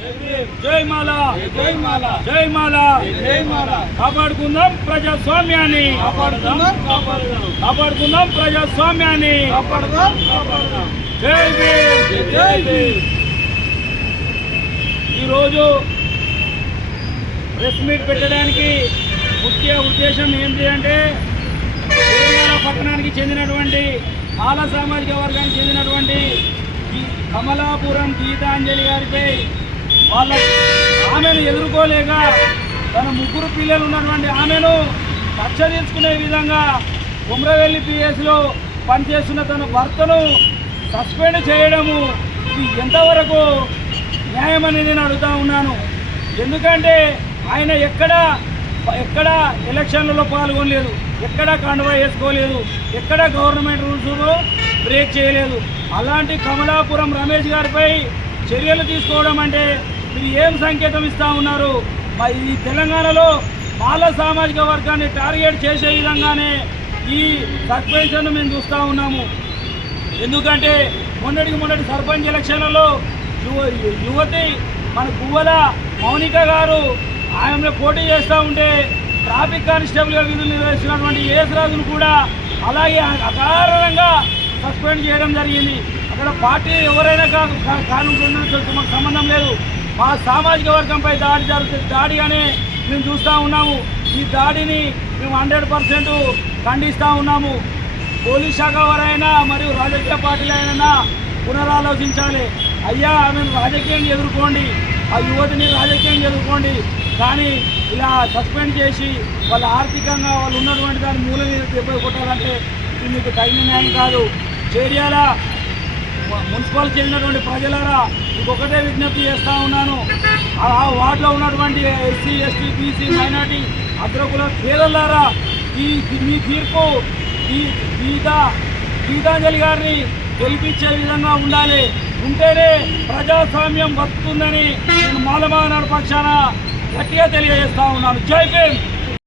జై మాల జై మాల జై మాల జై మాల కాపాడుకుందాం ప్రజాస్వామ్యాన్ని కాపాడుకుందాం ప్రజాస్వామ్యాన్ని జై భీమ్ జై భీమ్. ఈరోజు ప్రెస్ మీట్ పెట్టడానికి ముఖ్య ఉద్దేశం ఏంటి అంటే తెలంగాణ పట్టణానికి చెందినటువంటి మాల సామాజిక వర్గానికి చెందినటువంటి ఈ కమలాపురం గీతాంజలి గారిపై వాళ్ళ ఆమెను ఎదుర్కోలేక తన ముగ్గురు పిల్లలు ఉన్నటువంటి ఆమెను కక్ష తీర్చుకునే విధంగా కుమ్రవెల్లి పిఎస్లో పనిచేస్తున్న తన భర్తను సస్పెండ్ చేయడము ఇది ఎంతవరకు న్యాయమని నేను అడుగుతా ఉన్నాను. ఎందుకంటే ఆయన ఎక్కడ ఎలక్షన్లలో పాల్గొనలేదు, ఎక్కడ కండువా వేసుకోలేదు, ఎక్కడ గవర్నమెంట్ రూల్స్ బ్రేక్ చేయలేదు. అలాంటి కమలాపురం రమేష్ గారిపై చర్యలు తీసుకోవడం అంటే మీరు ఏం సంకేతం ఇస్తూ ఉన్నారు? ఈ తెలంగాణలో మాల సామాజిక వర్గాన్ని టార్గెట్ చేసే విధంగానే ఈ సస్పెన్షన్ మేము చూస్తూ ఉన్నాము. ఎందుకంటే మొన్నటి సర్పంచ్ ఎలక్షన్లలో యువతి మన గువ్వల మౌనిక గారు ఆమె పోటీ చేస్తూ ఉంటే ట్రాఫిక్ కానిస్టేబుల్గా విధులు నిర్వహిస్తున్నటువంటి ఏఎస్ రాజును కూడా అలాగే అకారణంగా సస్పెండ్ చేయడం జరిగింది. అక్కడ పార్టీ ఎవరైనా కానుకుంటున్న మాకు సంబంధం లేదు. మా సామాజిక వర్గంపై దాడి అనే మేము చూస్తూ ఉన్నాము. ఈ దాడిని మేము 100% ఖండిస్తూ ఉన్నాము. పోలీస్ శాఖ వారైనా మరియు రాజకీయ పార్టీలైనా పునరాలోచించాలి. అయ్యా ఆమెను రాజకీయంగా ఎదుర్కోండి, ఆ యువతిని రాజకీయంగా ఎదుర్కోండి, కానీ ఇలా సస్పెండ్ చేసి వాళ్ళ ఆర్థికంగా వాళ్ళు ఉన్నటువంటి దాని మూల మీద దెబ్బ కొట్టాలంటే ఇది మీకు తగిన న్యాయం కాదు. చేర్యాల మున్సిపల్ చెందినటువంటి ప్రజలారా ఇంకొకటే విజ్ఞప్తి చేస్తూ ఉన్నాను. ఆ వార్డులో ఉన్నటువంటి ఎస్సీ ఎస్టీ బీసీ మైనార్టీ అగ్రకుల పేదలారా మీ తీర్పు ఈ గీతాంజలి గారిని గెలిపించే విధంగా ఉండాలి. ఉంటేనే ప్రజాస్వామ్యం బతుకుతుందని నేను మాలమానవ పక్షాన గట్టిగా తెలియజేస్తా ఉన్నాను. జై భీమ్.